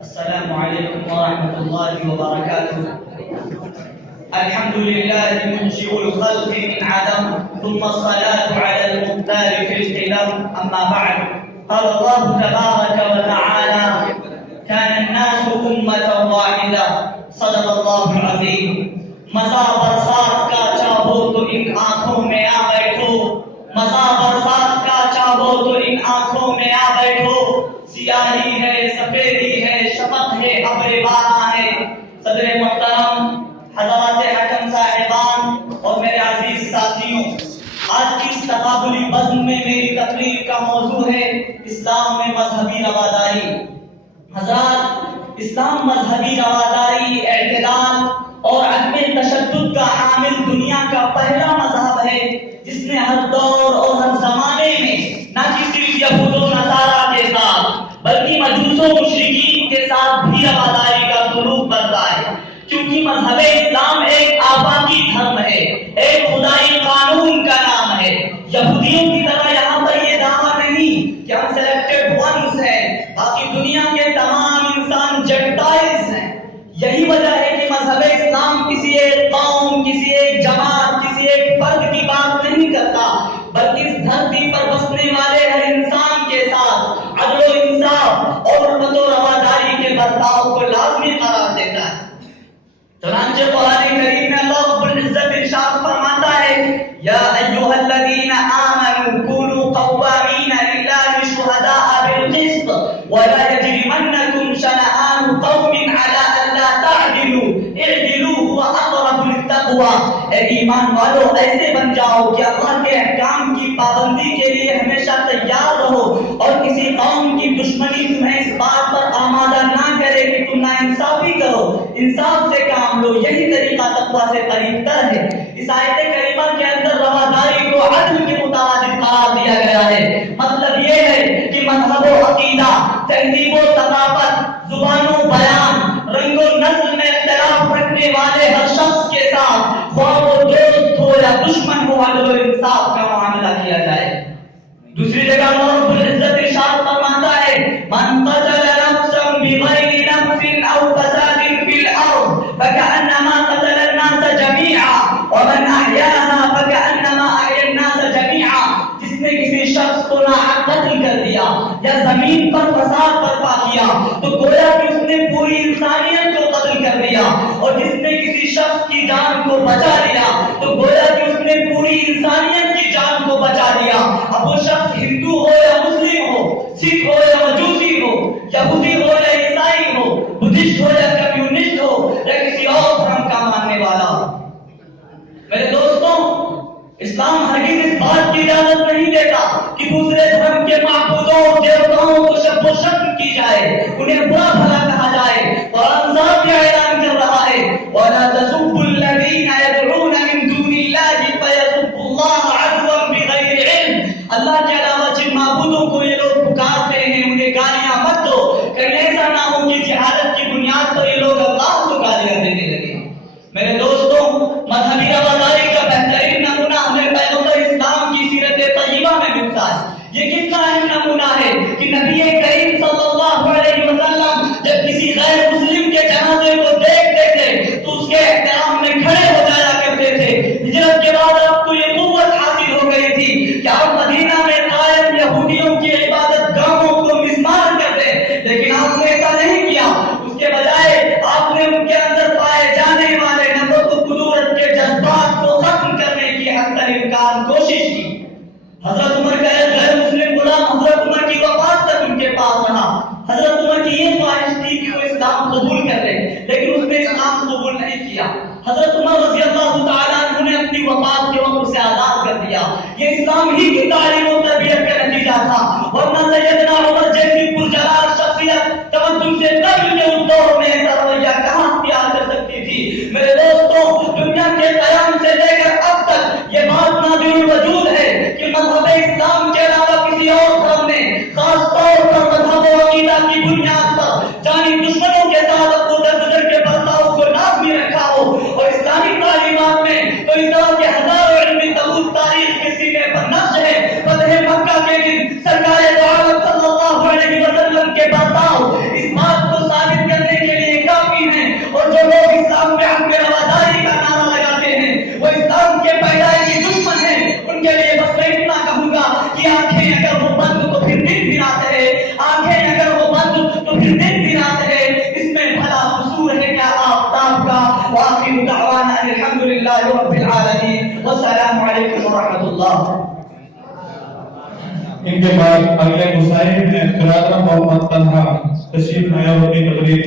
السلام عليكم ورحمة الله وبركاته. الحمد لله منشئ الخلق من عدم، ثم الصلاة على المختار في القدم. أما بعد، قال الله تبارك وتعالى: كان الناس أمة واحدة. صدق الله العظيم. مزہ برسات کا چاہو تو ان آنکھوں میں آ بیٹھو، مزہ برسات کا چاہو تو ان آنکھوں میں آ بیٹھو. سیاہی ہے، سفیدی ہے، شفق ہے، ابر باران ہے. صدر محترم، حضرات حکم صاحبان اور میرے عزیز ساتھیوں، آج کی اس تقابلی بزم میں میری تقریر کا موضوع ہے اسلام میں مذہبی رواداری. حضرات، اسلام مذہبی رواداری، اعتدال اور عدم تشدد کا حامل دنیا کا پہلا مذہب ہے جس نے ہر دور اور ہر زمانے میں نہ کہ صرف یہود و نصارا کے ساتھ بلکہ مجوس و مشرکین کے ساتھ بھی رواداری کا سلوک برتا ہے. کیونکہ مذہب اسلام ایک آفاقی دھرم ہے، ایک خدائی قانون کا نام ہے. یہودیوں کی طرح یہاں پر یہ دعویٰ نہیں کہ ہم سلیکٹڈ ونس ہیں، باقی دنیا کے تمام انسان جنٹائلز ہیں. یہی وجہ ہے کہ مذہب اسلام کسی ایک قوم، کسی ایک جماعت، کسی ایک فرد کی بات نہیں کرتا، بلکہ اس دھرتی پر بسنے والے ہر انسان کے ساتھ عدل و انصاف اور رحمت و رواداری کے برتاؤ کو لازمی قرار دیتا ہے. چنانچہ قرآن کریم میں اللہ رب العزت ارشاد فرماتا ہے: یا ایھا الذین آمنوا کونوا قوامین للہ شہداء بالقسط ولا یجرمنکم شنآن قوم علی الا تعدلوا اعدلوا هو اقرب للتقوی. اے ایمان والو، ایسے بن جاؤ کہ اللہ کے احکام کی پابندی کے لیے ہمیشہ تیار رہو اور کسی قوم کی دشمنی تمہیں اس بات پر آمادہ نہ کرے کہ تم ناانصافی کرو. انصاف سے کام لو، یہی طریقہ تقویٰ سے قریب تر ہے. اس آیت کریمہ کے اندر رواداری کو عدل کے مترادف قرار دیا گیا ہے. مطلب یہ ہے کہ مذہب و عقیدہ، تہذیب و ثقافت، زبان و بیان، رنگ و نسل میں اختلاف رکھنے والے ہر شخص کے ساتھ، خواہ وہ دوست ہو یا دشمن ہو، عدل و انصاف کا معاملہ کیا جائے. دوسری جگہ اللہ رب العزت ارشاد فرماتا ہے: من قتل نفسا بغیر نفس او فساد فی الارض فکأنما قتل الناس جميعا ومن احیاها فکأنما احیا الناس جميعا. جس نے کسی شخص کو ناحق قتل کر دیا یا زمین پر فساد برپا کیا تو گویا کہ اس نے پوری انسانیت کو قتل کر دیا، اور جس نے کسی شخص کی جان کو بچا لیا تو گویا کہ اس نے پوری انسانیت کی جان کو بچا لیا. اب وہ شخص ہندو ہو یا مسلم ہو، سکھ ہو یا مجوسی ہو، یہودی ہو یا عیسائی ہو، بدھسٹ ہو یا کمیونسٹ ہو یا کسی اور دھرم کا ماننے والا ہو. میرے دوستوں، اسلام ہرگز اس بات کی اجازت نہیں دیتا کہ دوسرے دھرم کے معبودوں اور دیوتاؤں کو شب و شتم کی جائے، انہیں برا بھلا کہا جائے. قرآن صاحب یہ اعلان کر رہا ہے: وَلَا تَسُبُّوا الَّذِينَ يَدْعُونَ مِن دُونِ اللَّهِ فَيَسُبُّوا اللَّهَ عَدْوًا بِغَيْرِ عِلْمٍ. اللہ کے علاوہ جن معبودوں کو یہ لوگ پکارتے ہیں انہیں گالیاں مت دو، کہیں ایسا نہ ہو کہ جہالت کی بنیاد پر یہ لوگ اللہ کو گالیاں دینے لگے. میرے دوستوں، مذہبی رواداری کا بہترین نمونہ ہمیں پیغمبر اسلام کی سیرت طیبہ میں ملتا ہے. یہ کتنا اہم نمونہ ہے کہ نبی کریم صلی اللہ علیہ وسلم جب کسی غیر مسلم کے جنازے کو دیکھتے تھے تو اس کے احترام میں کھڑے ہو جایا کرتے تھے. ہجرت کے بعد آپ کو یہ قوت حاصل ہو گئی تھی کہ آپ مدینہ میں قائم یہودیوں کی عبادت گاہوں کو مسمار کرتے، لیکن آپ نے ایسا نہیں کیا. اس کے بجائے آپ نے ان کے اندر پائے جانے والے نفرت و کدورت کے جذبات کو ختم کرنے کی حد تک امکان کوشش کی. حضرت عمر کا ایک غیر مسلم غلام حضرت عمر کی وفات تک ان کے پاس رہا. حضرت عمر کی یہ خواہش تھی کہ وہ اسلام قبول کر لے، لیکن اس نے اسلام قبول نہیں کیا. حضرت عمر رضی اللہ تعالیٰ عنہ نے اپنی وفات کے وقت اسے آزاد کر دیا. یہ اسلام ہی کی تعلیم و تربیت کا نتیجہ تھا، ورنہ سیدنا عمر جیسی پرجلال شخصیت تمدن سے قبل کے اس دور میں ایسا رویہ کہاں اختیار کر سکتی تھی. میرے دوستوں، دنیا کے قیام سے لے کر اب تک یہ بات نادر الوجود ہے کہ مذہب اسلام کے علاوہ کسی اور دھرم نے خاص طور پر مذہب و عقیدہ کی بنیاد پر جانی دشمنوں کے ساتھ اپنے درگزر کے برتاؤ کو لازمی رکھا ہو. اور اسلامی تعلیمات میں تو اس طرح کے ہزاروں علمی ثبوت تاریخ کے سینے پر نقش ہے. فتح مکہ کے دن سرکار دو عالم صلی اللہ ورحمۃ اللہ. ان کے بعد اگلے مصاحب میں برادر محمد طلحہ تشریف لائے اور اپنی تقریر